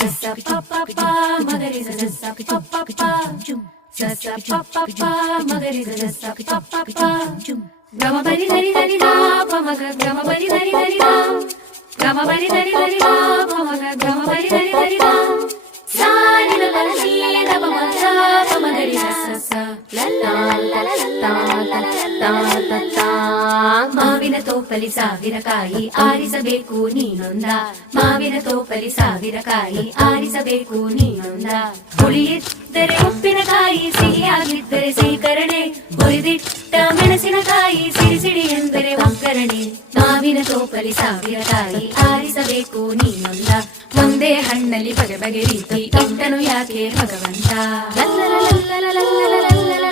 sa pa pa pa magari sa sa pa pa pa sa sa pa pa pa magari sa sa pa pa pa gama bari dari dari da pa maga gama bari dari dari da gama bari dari dari da pa maga gama bari dari dari da sa ni la la ni da pa maga pa magari sa sa la la la la la ta ta ta ಮಾವಿನ ತೋಪಲಿ ಸಾವಿರ ಕಾಯಿ ಆರಿಸಬೇಕು ನೀನೊಂದ ಮಾವಿನ ತೋಪಲಿ ಸಾವಿರ ಕಾಯಿ ಆರಿಸಬೇಕು ನೀನೊಂದ ಹುಳಿಯಿದ್ದರೆ ಉಪ್ಪಿನಕಾಯಿ ಸಿಹಿಯಾಗಿದ್ದರೆ ಸೀಕರಣೆ ಹುರಿದಿಟ್ಟ ಮೆಣಸಿನಕಾಯಿ ಸಿಡಿ ಸಿಡಿ ಎಂದರೆ ಒಗ್ಗರಣೆ ಮಾವಿನ ತೋಪಲಿ ಸಾವಿರ ಕಾಯಿ ಆರಿಸಬೇಕು ನೀನೊಂದ ಒಂದೇ ಹಣ್ಣಲ್ಲಿ ಬಗೆ ಬಗೆ ರೀತಿ ಇಟ್ಟನು ಯಾಕೆ ಭಗವಂತ ಲಲ್ಲ ಲಲ್ಲ ಲಲ್ಲ ಲಲ್ಲ ಲಲ್ಲ